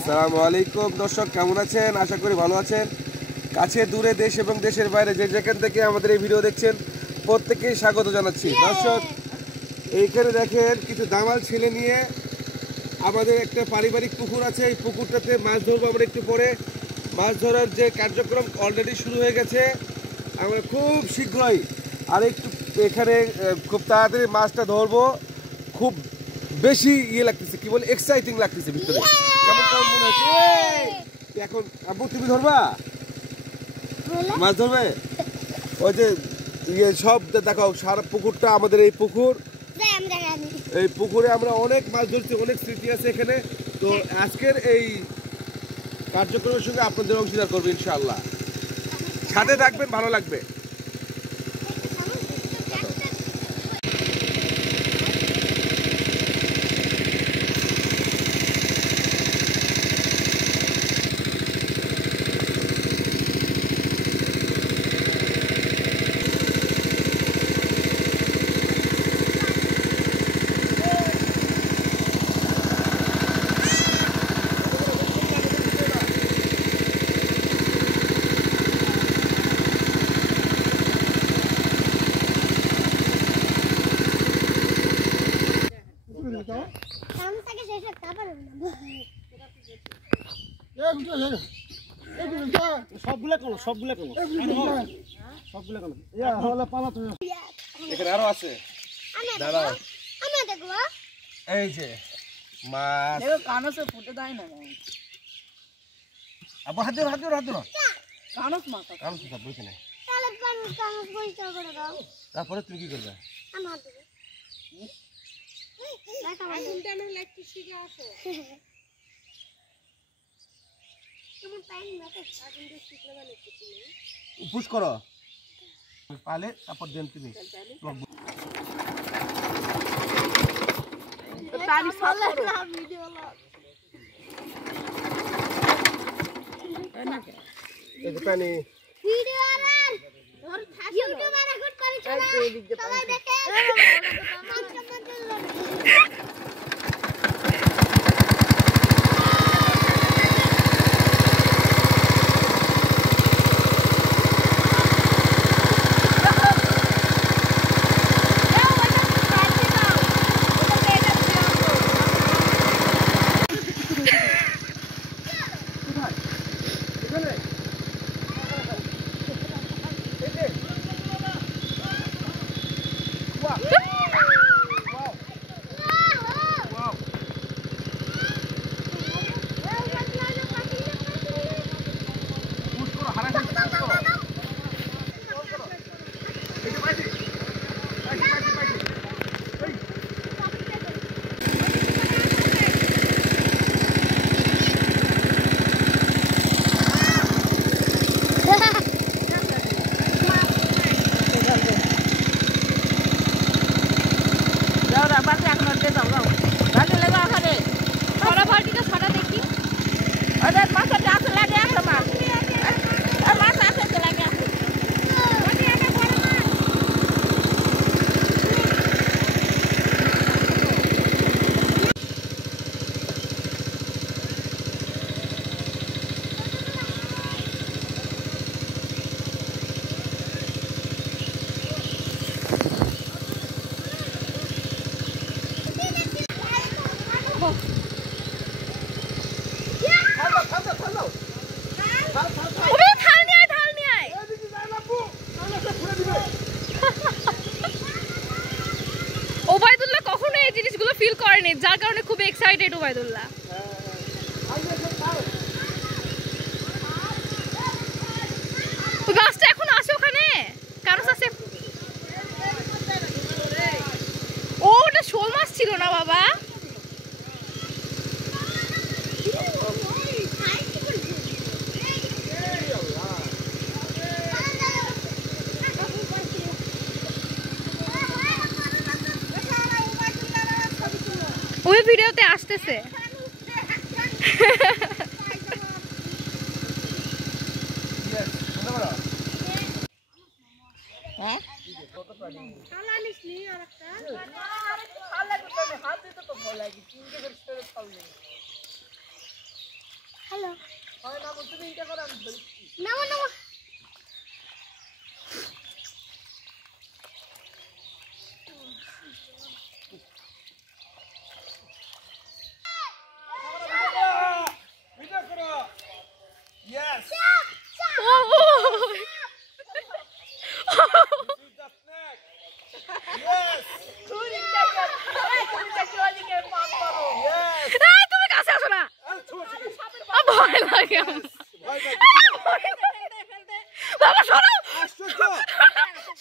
আসসালামু আলাইকুম দর্শক, কেমন আছেন? আশা করি ভালো আছেন। কাছে দূরে দেশ এবং দেশের বাইরে যে যেখান থেকে আমাদের এই ভিডিও দেখছেন প্রত্যেককেই স্বাগত জানাচ্ছি। দর্শক, এইখানে দেখেন কিছু দামাল ছেলে নিয়ে আমাদের একটা পারিবারিক পুকুর আছে, এই পুকুরটাতে মাছ ধরবো আমরা একটু পরে। মাছ ধরার যে কার্যক্রম অলরেডি শুরু হয়ে গেছে। আমরা খুব শীঘ্রই আর একটু এখানে খুব তাড়াতাড়ি মাছটা ধরবো। খুব বেশি ইয়ে লাগতেছে, কি বলে, এক্সাইটিং লাগতেছে ভিতরে। কেমন কেমন মনে হচ্ছে? এখন আব্বু তুমি ধরবা, মাছ ধরবে? ওই যে ইয়ে সব দেখাও, সারা পুকুরটা আমাদের এই পুকুর। এই পুকুরে আমরা অনেক মাছ ধরছি, অনেক স্মৃতি আছে এখানে। তো আজকের এই কার্যক্রমের সঙ্গে আপনাদের অংশীদার করবো ইনশাআল্লাহ। সাথে থাকবেন, ভালো লাগবে। আরো আছে, এই যে মাছ ফুটে দেয় না। তারপরে তুমি কি করবে? পুশ করো পালে, তারপর দেন তুমি। পানি ওবায়দুল্লাহ কখনো এই জিনিসগুলো ফিল করেনি, যার কারণে খুব এক্সাইটেড ওবায়দুল্লাহ। গাছটা এখন আছে ওখানে, কারো আছে। ও ওটা শোল মাছ ছিল না বাবা। ওই ভিডিওতে আসতেছে। Hello Yes. Yes. তুমি কাছে আসো না, ভয় লাগে আমার। বাবা সরাও,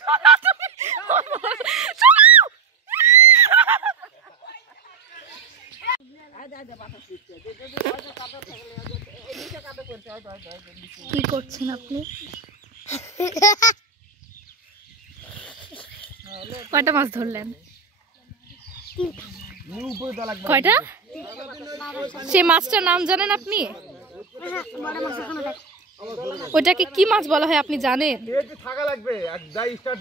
সরাও তুমি, সরাও। কি করছেন আপনি? কয়টা মাছ ধরলেন? কয়টা? সে মাছটার নাম জানেন আপনি? ওটাকে কি মাছ বলা হয় আপনি জানেন? থাকা লাগবে আর যাই স্টার্ট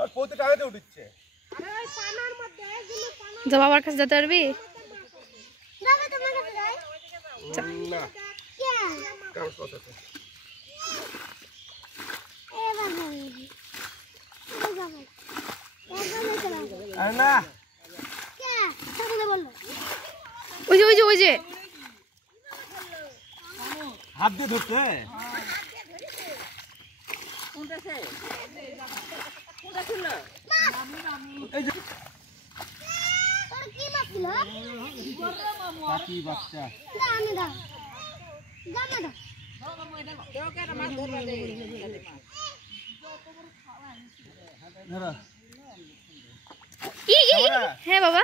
আর প্রতিটা আগে উঠছে। যা বাবার কাছে যেতে পারবি? না কাগজ কথা আছে। আরে না ওই যে ওই যে ওই যে হাত দিয়ে ধরতে পাখি বাচ্চা হ্যাঁ বাবা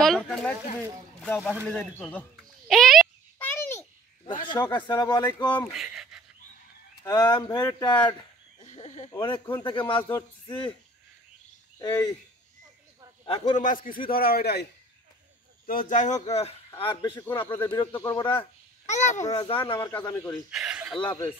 বলো। তুমি যাও বাসা নিয়ে যাই দিতে দাও। এই দর্শক আসসালামু আলাইকুম। আই এম ভেরি টায়ার্ড, অনেকক্ষণ থেকে মাছ ধরছি। এই এখনো মাছ কিছুই ধরা হয় নাই। তো যাই হোক, আর বেশিক্ষণ আপনাদের বিরক্ত করবো না, আপনারা যান, আমার কাজ আমি করি। আল্লাহ হাফেজ।